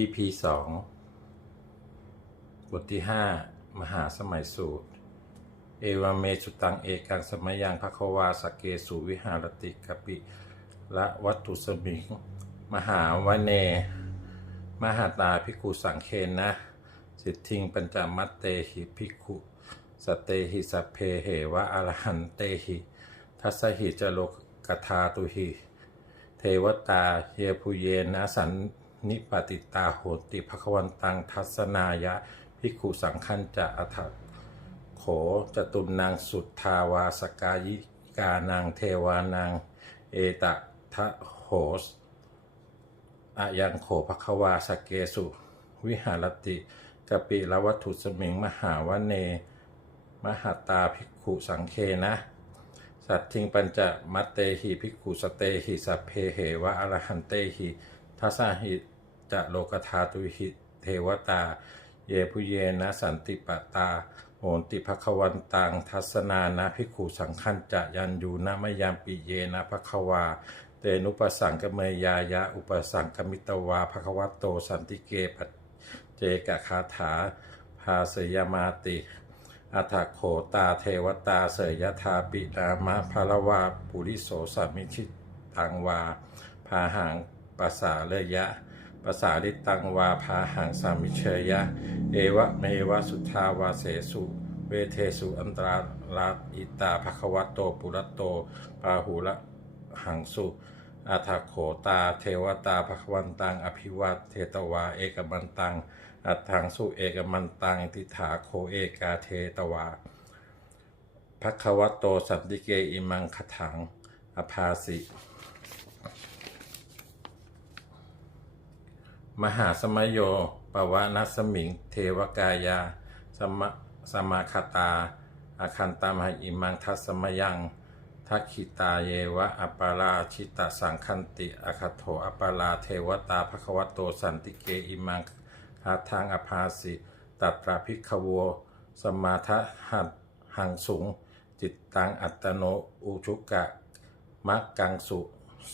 EP สองบทที่ห้ามหาสมัยสูตร เอวาเมสุตังเอกังสมัยยังภควาสกเกสุวิหารติกปิละวัตถุสมิง มหาวเน มหาตาภิกขุสังเคนนะ สิทธิงปัญจมัตเตหิภิกขุสเตหิสัพเพเหวะอรหันเตหิทัสหิจโลกทาตุหิ เทวตาเยพุเยนะสัน นิปติตาโหติภควันตังทัศนายะภิกขุสังคันจะอัฏฐโขจตุนนางสุทธาวาสกายิกานางเทวานางเอตทะโหสอะยังโขภควาสเกสุ วิหารติกปิละวัตถุสมิงมหาวเน มหาตาภิกขุสังเคนะ สัตทิงปัญจมัตเตหิภิกขุสเตหิสัพเพเหวะอรหันเตหิทัสสหิ จะโลกธาตุหิเทวตา เยพุเยนะสันติปตาโหนติภควันตังทัศนานะภิขุสังขันจะยันยูนะมยามปิเยนะภควา เตนุปสังกเมยายะ อุปสังกมิตวาภควัตโตสันติเกปเจกะคาถาภาสยมาติอัฐโขตาเทวตาเสยยธาปินามะภารวาปุริโสสัมมิชิตังวาพาหังปสาเลยะ ปสาลิตังวาพาหังสามิเชยะ เอวะเมวะสุทาวาเสสุ เวเทสุอันตราลาอิตาภควตโตปุระโตปาหูละหังสุอาทาโขตา เทวตาภควันตัง อภิวัตเทตวา เอกมันตัง อัตถังสุเอกมันตังทิถาโคเอกาเทตวาภควโตสันติเกอิมังคถัง อภาสิ มหาสมโยปวานัสมิง เทวกายา สมสมาคตา อาคันตามหอิมังทัสมยังทักขิตาเยวะอัปปาราชิตาสังคันติอคโถอัปปาราเทวตาภควโตสันติเกอิมังคาทางอภาสิตัตราภิกขโวสมาทะหัดหังสุงจิตตังอัตโนอุชุกะมักกังสุ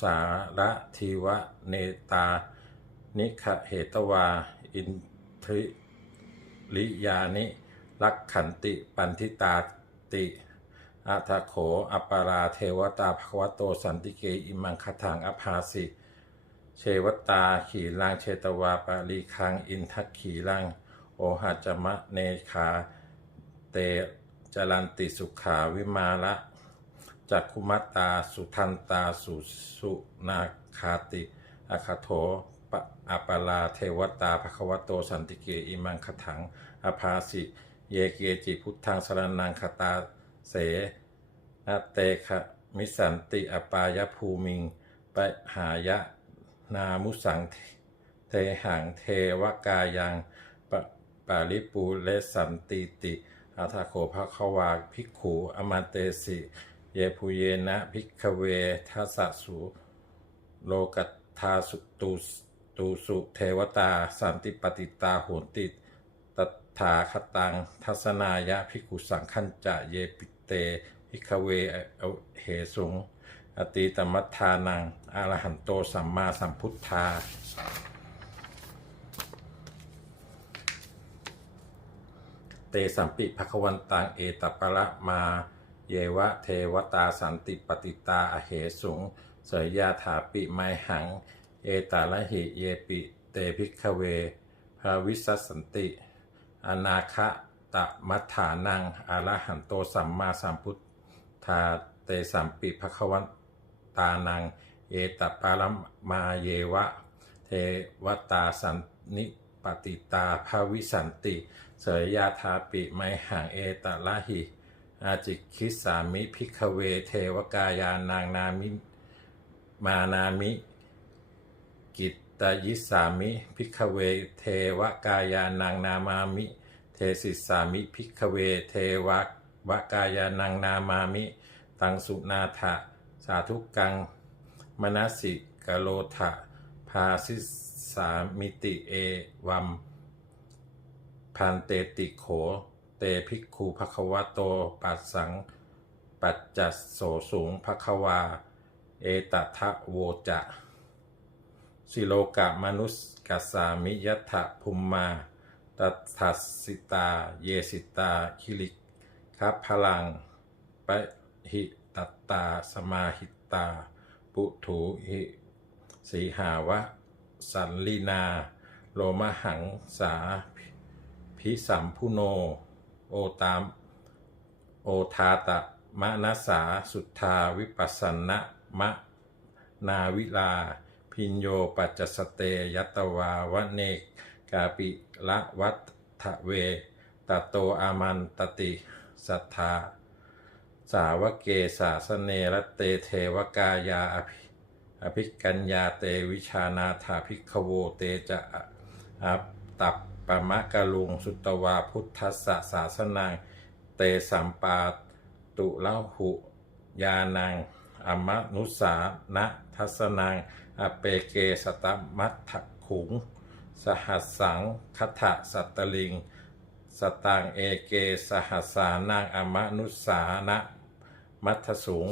สาระทีวะเนตา นิขเหตวา อินทริลิยานิ ลักขันติปันทิตาติอาทโขอัปปาราเทวตาภควโตสันติเกอิมังคถังอภาสิเชวตาขีลังเชตวาปาลีคังอินทักขีลัง โอหัจมะเนคาเตจรันติสุขาวิมาละจักคุมตาสุทันตาสุสุนาคาติ อคาโถ ปะอปาราเทวตาภควโตสันติเกอิมังคถังอภาสิ เยเกจิพุทธังสรนังคตาเสนเตคะมิสันติอปายภูมิงปหายะนามุสังเทหังเทวกายังปะปาลิปูเลสันติติอาทาโคภควาภิกขูอมันเตสิ เยภูเยนะภิกขเวทัสสสุโลกัตทาสุตู ตูสุเทวตา สันติปฏิตาโหนติตถาคตัง ทัศนายะภิกขุสังคันจะเยปิเตภิกเวเหสุง อติตมัฏฐานังอรหันโตสัมมาสัมพุทธาเตสัมปิภควันตังเอตปะระมา เยวะเทวตาสันติปฏิตาอเหสุง เสยยาถาปิไมหัง เอตาละหิเยปิเตภิกขเวภาวิสัสสันติ อนาคะตะมัฏฐานังอรหันโตสัมมาสัมพุทธาเตสัมปิภควันตานัง เอตปารมาเยวะ เทวตาสันนิปติตาภาวิสันติ เสยยาธาปิไมหังเอตละหิอาจิคิสามิพิกเวเทวกายานางนามิ มานามิ กิตตยิสามิพิกเวเทวกายานางนามามิ เทสิสามิพิกเวเทววกายานางนามามิ ตังสุนาถะสาธุกัง มนสิกโลทะภาสิสามิติเอวัมพันเตติโข เตภิกขุภควโต ปัสสัง ปัจจัสโสสูงภควา เอตทะโวจะ สิโลกะมนุสกัสสามิยัตถะภุมมาตัสทัสสิตา เยสิตาคิลิคัพพลังปะหิตัตตา สมาหิตา ปุถุหิสีหาวะ สันลีนา โลมหังสา พิสัมพุโน โอตาม โอทาตะมะนัสสาสุทธาวิปัสสนะมะนาวิลา พิญโยปัจจสเตยัตวาวเนกกาปิละวัตถเวตโตอามันตติสัทธา สาวเกสาสเนรเตเทวกายาอภิอภิกัญญาเตวิชานาถาภิกขโวเตจะอัปตับปะมะกะลุงสุตวาพุทธสสะสาสนังเตสัมปาตุละหุยานังอมนุสานะทัสนัง อเปเกสตมัตถขุง สหัสสังคทะสัตตลิง สตังเอเกสหัสสานังอมนุสานะมัทสูง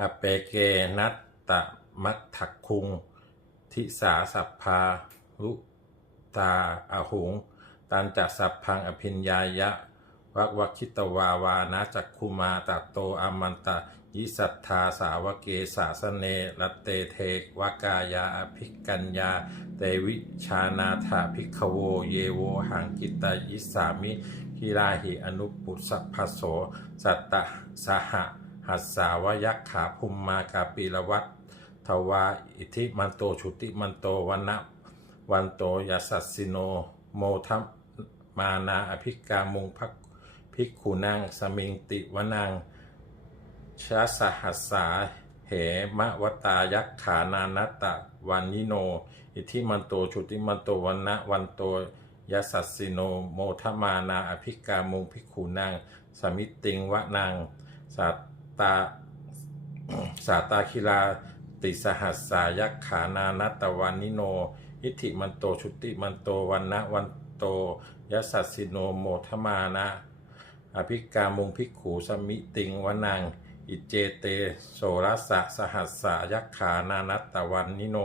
อเปเกนัตตมัทถคุง ทิสาสัพพาลุตาอาหุง ตันจะสัพพังอภิญญายะวักวัคิตวาวานะจักคุมาตโตอมันตะ ยิสัทธาสาวเกสาสเนรัตเตเทวกายาอภิกัญญา เตวิชานาถาภิกขโว เยโวหังกิตายิสามิพิราหิอนุปุสสพโส สัตตะสหหัสสาวยักขาภุมมากาปิรวัตทวาอิทิมันโตชุติมันโตวันนะวันโตยาสัสสิโนโมทัมมานาอภิกามุงพักภิกขุนังสมิงติวนัง ชาสหัสสาเหมะวตายักขานานัตตะวันนิโน อิทิมันโตชุติมันโตวันนะวันโตยสัสสิโนโมทมานาอภิกามุงภิกขุนังสมิติงวะนางสัตาสาตาคิลาติสหัสสายักขานานัตตวันนิโน อิทิมันโตชุติมันโตวันนะวันโตยสัสสิโนโมทมานะอภิกามุงภิกขูสมิติงวะนัง อิเจเตโสรัสะสหัสสายักขานานัตตวันนิโน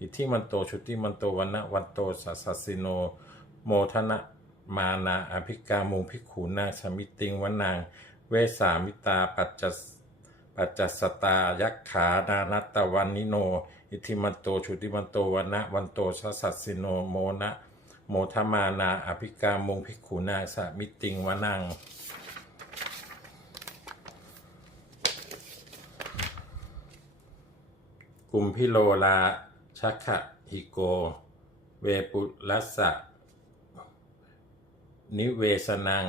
อิทิมันโตชุติมันโตวันนะวันโตสัสสิโน โมทนะมานาอภิกามุงภิกขูนางสมิติงวนังเวสามิตาปัจจสปัจจสตายักขานานัตตวันนิโน อิทิมันโตชุติมันโตวันนะวันโตสัสสิโนโมนะโมทมานาอภิกามุงภิกขูนางสมิติงวนัง กุมพิโลลาชักขะหิโก เวปุลัสสะ นิเวสนัง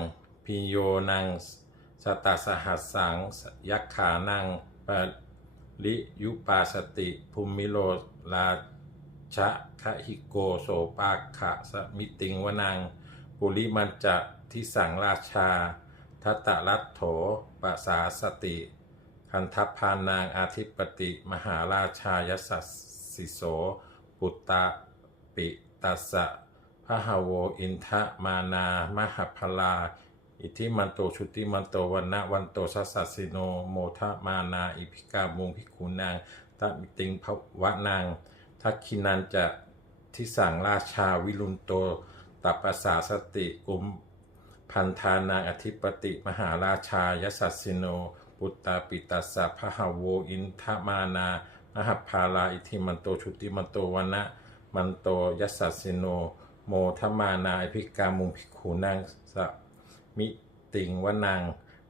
พิโยนัง สตสหัสสัง ยักขานังปริยุปาสติ ภูมิโลลาชะคะหิโกโสปาขะสมิติงวนัง ปุริมันจะทิสังราชา ทัตตะรัตโถปะสาสติ คันทัพพานางอาทิปติ มหาราชายสัสสิโส ปุตตะปิตัสสะพะหาโวอินทะมานามหพลา อิทิมันโตชุติมันโตวันนะวันโตสัสสิโนโมทะมานา อิพิกามุงพิคูนางตะมิติงภวะนาง ทักคินันจะทิสังราชาวิรุณโตตัปปสาสติกุมพันธานางอธิปติมหาราชายสัสสิโน ปุตตาปิตัสสะพะหโวอินทมานา มหพาลาอิทิมันโตชุติมันโตวันะมันโตยัสสัสสิโน โมทมานาอภิกามุงภิกขุนางสมิติงวนาง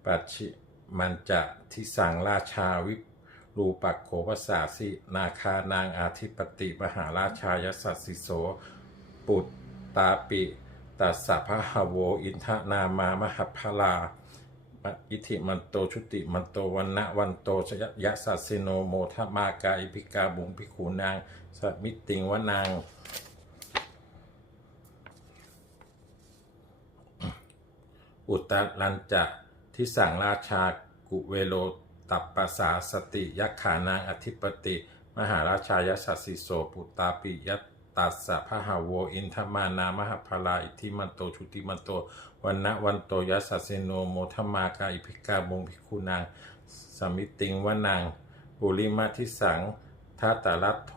ปัจฉิมันจะทิสังราชาวิรูปักโขภาษาสินาคานางอาธิปติมหาราชายสัสสิโส ปุตตาปิตัสสะพะหโวอินทนามามหพลา อิทิมันโตชุติมันโตวันนะวันโตชยยะสัสสิโนโมทมากาอิพิกาบุงพิขูนางสมิติงวนางอุตรันจะทิสังราชากุเวโลตัปปสาสติยักขานางอธิปติ มหาราชายสัสสิโสปุตตาปิยต ตัสสะพะหาโวอินทมานามหพลาอิทิมันโตชุติมันโตวันนะวันโตยัสสสิโนโมทมากาอิพิกาบงพิคูนางสมิติงวนางปุริมาทิสังทัตตรัตโถ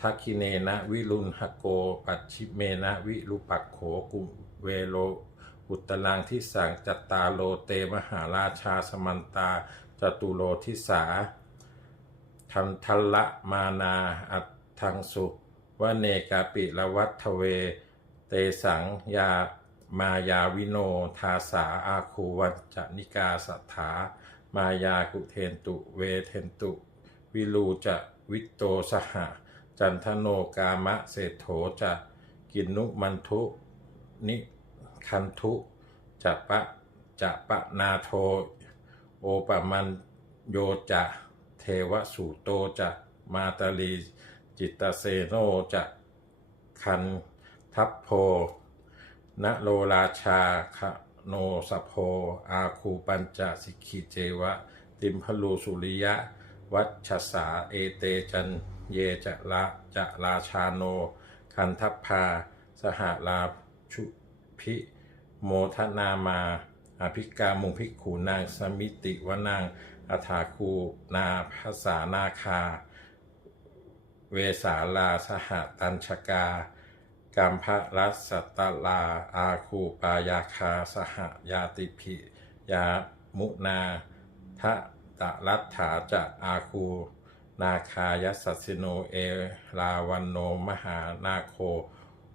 ทักคิเนนะวิรุณหโก ปัจฉิเมนะวิรุปักโขกุเวโล อุตตรังทิสังจัตตาโลเตมหาราชาสมันตาจตุโลทิสาทันทลละมานาอัตทังสุ วเนกาปิละวัตเว เตสังยามายาวิโนทาสาอาคูวัจจนิกาสัทธามายากุเทนตุเวเทนตุ วิลูจะวิตโตสหะ จันทโนกามะเศรษโถจะกินนุมันทุนิคันทุจะปะจะปะนาโท โอปมันโยจะเทวสูโตจะมาตาลี จิตตเซโนจะคันทัพโพณโลราชาคะโนสพโพ อาคูปัญจสิกิเจวะ ติมพลูสุริยะ วัชสาเอเตจันเยจะละจะราชาโน คันทัพพา สหลาชุพิโมทนามาอภิกามุงภิกขูนางสมิติวนางอัฐาคูนาภาษานาคา เวสาลาสหตัญชกากัมพะรัสตลา อาคูปายาคา สหยาติพิยามุนาทะตะรัตถาจะอาคู นาคายัสสสิโนเอลาวันโนมหานาโค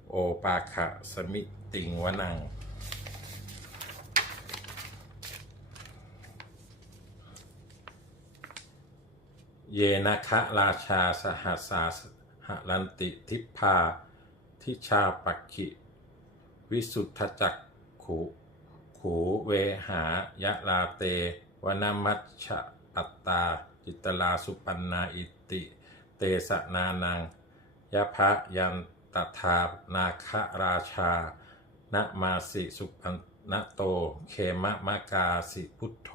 โอปาขะสมิติงวนัง เยนะคะราชาสหัสาหลันติทิพาทิชาปักขิ วิสุทธจักขุ ขูเวหายะลาเตวนามัชชะปัตตา จิตลาสุปันนาอิติ เตสนานังยะพะยันตถานาคราชานะมาสิสุปันนโตเคมะมะกาสิพุทโธ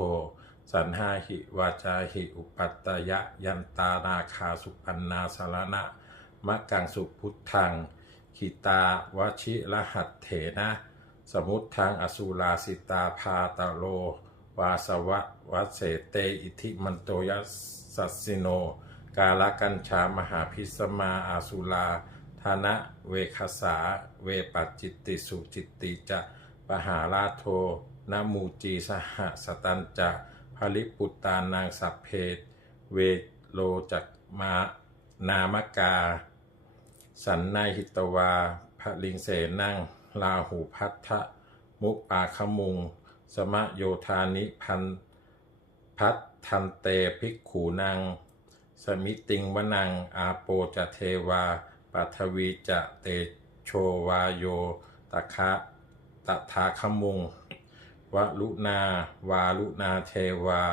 สันหาหิวาจาหิอุปัตตยะยันตานาคาสุปันนาสารณะมะกังสุพุทธังขิตาวชิรหัตเถนะ สมุทธังอสุราสิตาพาตโล วาสวะวัเสเตอิทิมันโตยัสสัสสิโน กาลกัญชามหาพิสมาอาสุลาธนะเวคสาเวปัจจิตติสุจิตติจะปหาราโทนมูจีสหสตันจะ ภริปุตตานางสัพเพตเวโลจักมานามกา สันนายหิตวาพระลิงเสนังลาหูพัทธะมุปาคมุง สมะโยธานิพันพัททันเตภิกขูนางสมิติงวนังอาโปจะเทวาปัทวีจะเตโชวาโยตะคะตถาคมุง วลุนา วาลุนาเทวา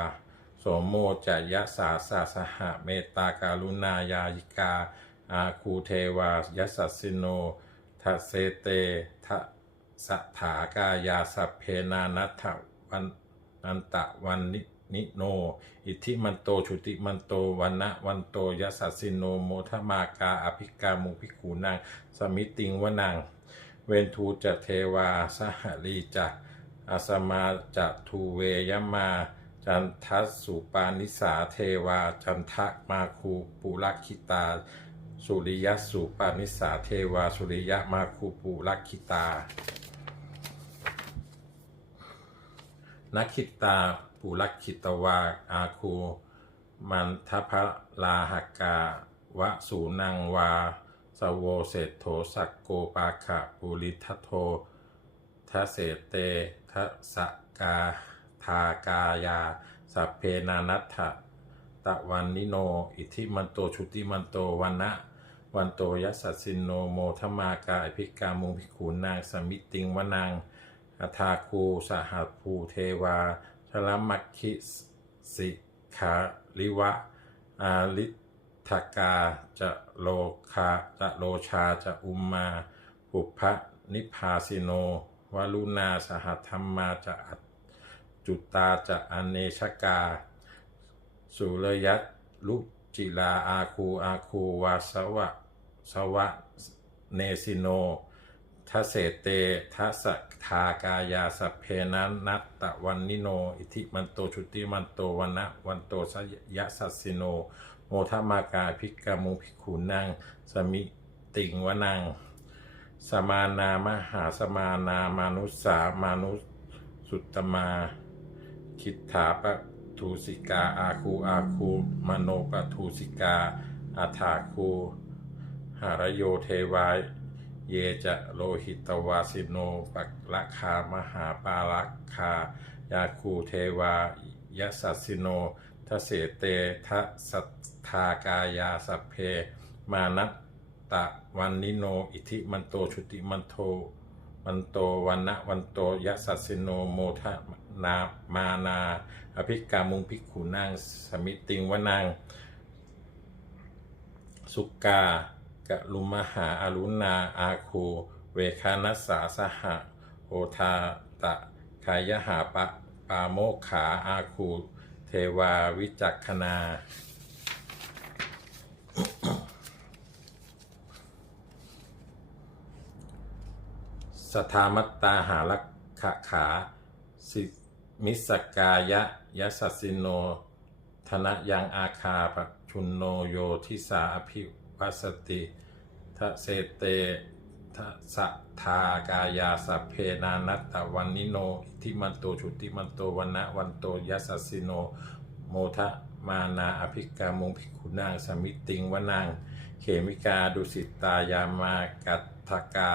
โสมโมจยะสาสาสหะเมตตาการุณายายิกา อาคูเทวายัสสสสิโนทัสเซเตทะสถากายาสัพเพนานัตถวันนันตะวันนินิโน อิทิมันโต ชุติมันโตวันนะวันโตยัสสสสิโนโมทมากาอภิกามุภิกูนางสมิติงวนังเวนทูจะเทวาสหลีจะ อาสมาจะทูเวยมา จันทัสสุปานิสาเทวา จันทะมาคูปุรักขิตา สุริยสุปานิสาเทวา สุริยมาคูปุรักขิตานักขิตาปุรักขิตวาอาคูมันทพลาหกาวะสูนังวา สโวเศธโถสักโกปาขะปุริทัตโททเสเต ทสกาทากายา สัพเพนานัตถะตะวันนิโน อิทิมันโตชุติมันโตวันนะวันโตยัสสสสินโนโมทมากาอภิกามุงพิขูนางสมิติงวนางอัทาคูสหัสภูเทวาชลมัคคิสิขาลิวะ อาลิทกาจะโลคาจะโลชาจะอุมมา ปุพพะนิพพาสิโน วลุนาสหธรรมาจะอัจจุตาจะอเนชกา สุรยัตลุจิลาอาคูอาคูวาสวะสวะเนสิโนทเสเตทัสทากายาสเพนันนัตตะวันนิโน อิทิมันโตชุติมันโตวันะวันโตสยะสัสิโน โมทมากาภิกามุภิกขุนังสมิติงวนัง สมานา มหาสมานา มานุสามานุสุตมา คิทธาปทูสิกา อาคู อาคู มโนปทูสิกา อาถาคู หารโยเทวาย เยจะโลหิตวาสิโนปักละคามหาปาลักคายาคูเทวายสัสสิโนทเสเตทะสัทธากายาสัพเพ มานัตตะ วันนิโน อิทิมันโตชุติมันโทวันโตวันนะวันโตยะสัสโนโมทะนามานาอภิกามุงภิกขุนางสมิติงวนางสุกากะลุมหาอารุณาอาคูเวคานัสสาสหะโอทาตะคายหาปะปาโมกขาอาคูเทวาวิจักขนา สทามัตตาหาลักขขาสิมิสกายะยะสัสสิโน ธนะยังอาคาปชุนโนโยทิสาอภิวัสติทะเสเตทะสัทากายาสัพเพนานัตตวันนิโนทิมันโตชุติมันโตวันนะวันโตยัสสสิโน โมทะมานาอภิกามุงภิกขุนางสมิติงวนาง เขมิกาดุสิตายามากัตถกา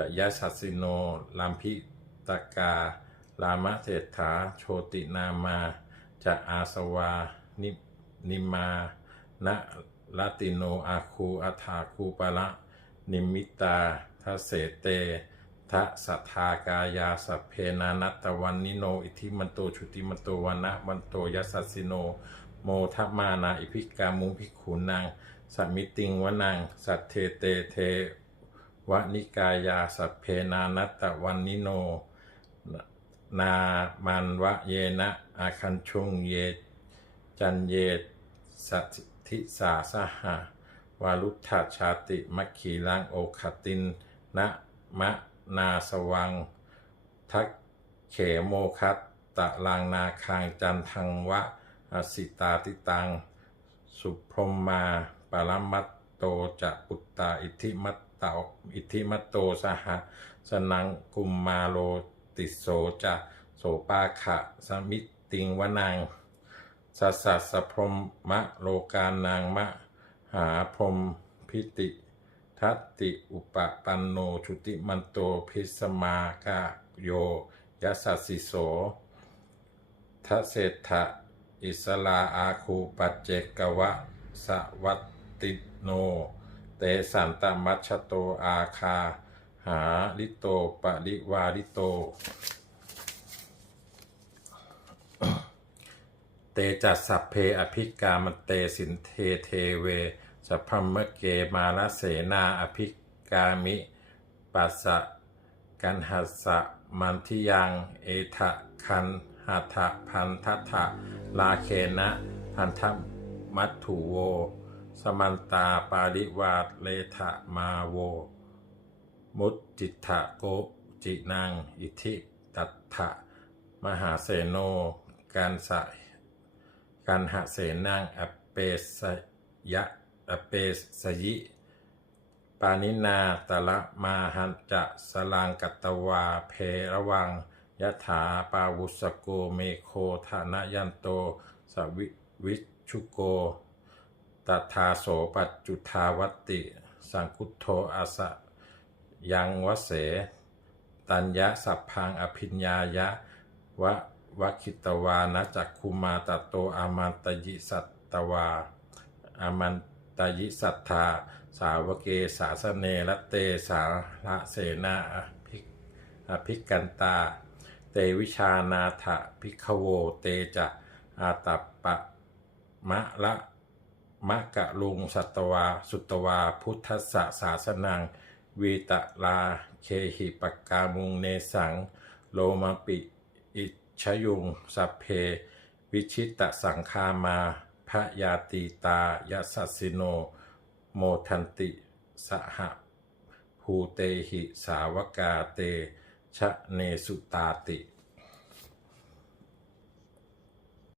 จะยะสัสสิโนลัมพิตการามะเศรษฐา โชตินามา จะอาสวา นินิมานะลาติโนอาคูอัฏฐาคูปะละ นิมิตาทเสเตทะสัทธากายาสัพเพนานัตตวันนิโน อิทิมันโตชุติมันโตวันนะวันโตยัสสสิโน โมทมานาอิภิกามุงภิขุนางสัมมิติงวนังสัทเทเตเท วนิกายาสัพเพนานัตตวันนิโน นามันวะเยนะอาคันชุงเย จันเยสัทิสาสหะวาลุถาชาติมัคคีลังโอคตินนะมะนาสวัง ทักเขโมคัตตะลางนาคางจันทังวะอสิตาติตัง สุพรมมาปรมัตโตจะปุตตาอิทิมัต ตาอิทิมัตโตสหะสนังกุมมาโลติโสจะโสปาขะสมิติงวนังสัสสะสพรหมะโลกานางมะหาพรมพิติทัตติอุปปันโนชุติมันโตพิสมากาโยยัสสิโสทะเศรษฐะอิสลาอาคูปัจเจกวะสวัตติโน เตสันตมัชโตอาคา หาลิโตปริวาลิโต เตจัสสัพเพอภิกามเตสินเทเทเวสัพพมเกมาลเสนาอภิกามิปัสสะกันหัสสะมันทิยังเอทะคันหัทะพันทัทะลาเคนะพันธมัตถุโว สมันตาปาริวาสเลทะมาโว มุตจิตะโกจินังอิทิตัตถะมหาเสโนการสะการหะเสนังอเปสยะอเปสยิ ปานินาตะละมาหันจะสลังกัตวาเพระวังยะถาปาวุสโกเมโคธานยันโต สวิวิชุโก ตถาโสปัจจุทาวติ สังคุโทอาสะยังวเส ตัญญะสัพพังอภิญญายะวะวะคิตวานะจักคุมาตโตอามันตยิสัตตวาอามันตยิสัทธา สาวเกสาสเนละเตสาละเสนาอภิอภิกันตา เตวิชานาถพิกโวเตจะอาตัปปะมะละ มะกะลุงสัตวา สุตวา พุทธสสะสาสนังวีตะลา เคหิปกกามุงเนสัง โลมาปิอิชยุง สัพเพ วิชิตะสังคามาพระยาตีตายสัสสิโน โมทันติ สหภูเตหิสาวกาเต ชะเนสุตาติ